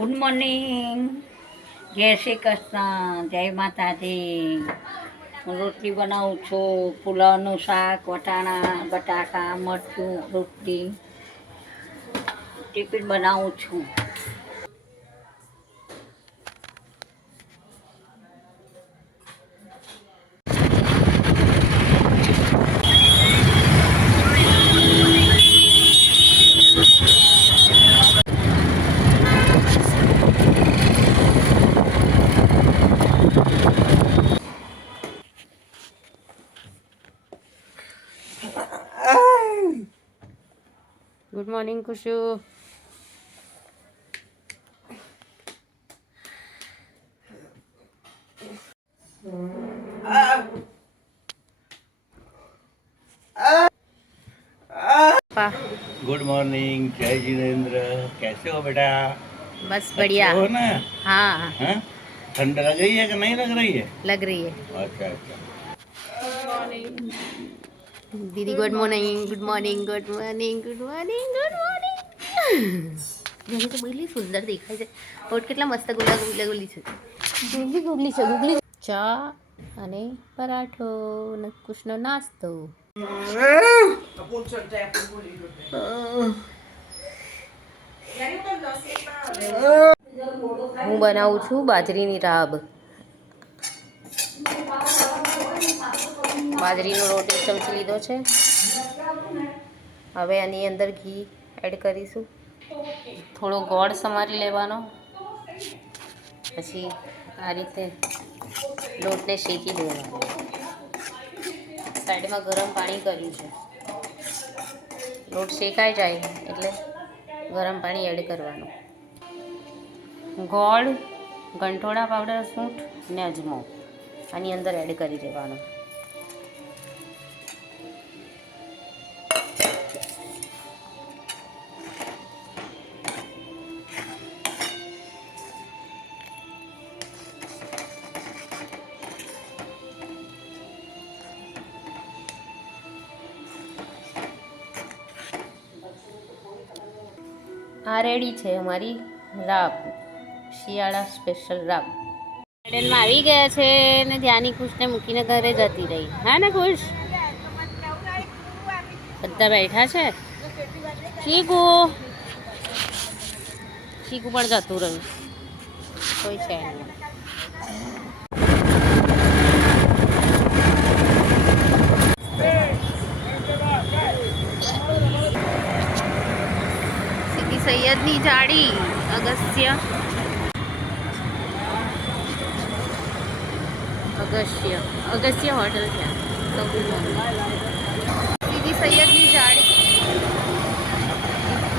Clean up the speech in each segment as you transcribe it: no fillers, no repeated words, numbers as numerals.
Good morning, જય શ્રી કૃષ્ણ, જય માતાજી. હું રોટલી બનાવું છું, પુલાવનું શાક, વટાણા બટાકા મરચું રોટલી ટિફિન બનાવું છું. Good morning Khushu. Good morning, जय जिनेन्द्र. कैसे हो बेटा? बस बढ़िया हो ना? हाँ हाँ? ठंड लग रही है कि नहीं लग रही है? लग रही है. अच्छा अच्छा. दीदी good morning, good morning, good morning, good morning, good morning. મને તો બહુ સુંદર દેખાય છે. ઓટ કેટલા મસ્ત ગુલાગુલી છે. ગુગલી છે ગુગલી. ચા અને પરાઠો અને કુશનો નાસ્તો. હું બનાવું છું બાજરીની રાબ. બાજરીનો રોટ એક ચમચી લીધો છે. હવે આની અંદર ઘી એડ કરીશું. થોડો ગોળ સમારી લેવાનો. પછી આ રીતે લોટને શેકી દેવાનો. સાઈડમાં ગરમ પાણી કર્યું છે. લોટ શેકાઈ જાય એટલે ગરમ પાણી એડ કરવાનું. ગોળ, ગંઠોડા પાવડર, સૂંઠ ને અજમો આની અંદર એડ કરી દેવાનો. આ રેડી છે અમારી રાબ, શિયાળા સ્પેશિયલ રાબ. ગાર્ડનમાં આવી ગયા છે ને ધ્યાની ખુશને મૂકીને ઘરે જતી રહી. હા ને ખુશ? બધા બેઠા છે. ચીકુ ચીકુ પણ જતું રહ્યું. કોઈ છે નહીં. સૈયદની જાડી અગસ્ત્ય હોટલ છે સૌથી મોટી. સીધી સૈયદની જાડી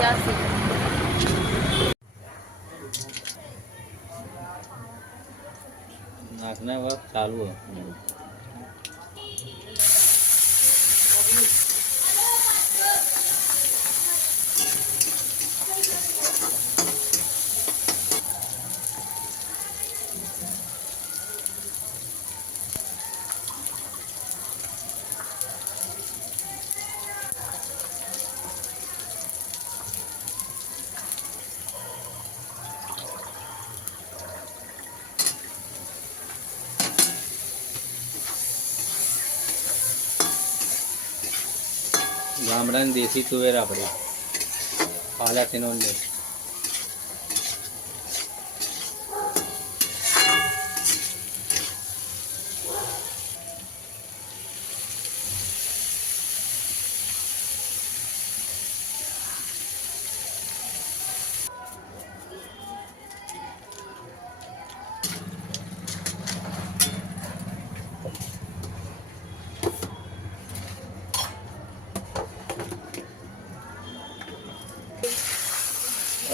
81. नाचने वक्त चालू है. ગામડાની દેશી તુવેર આપણે પાલાટીનો લે.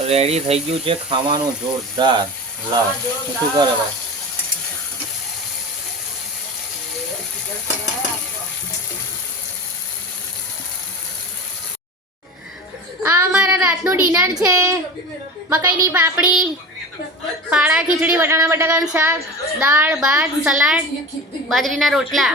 રેડી થઈ ગયું છે ખાવાનું જોરદાર. લાવ શું કરે ભાઈ? આ અમારા રાતનું ડિનર છે. મકાઈની પાપડી, ફાળા ખીચડી, વટાણા બટાકાનું શાક, દાળ ભાત, સલાડ, બાજરીના રોટલા.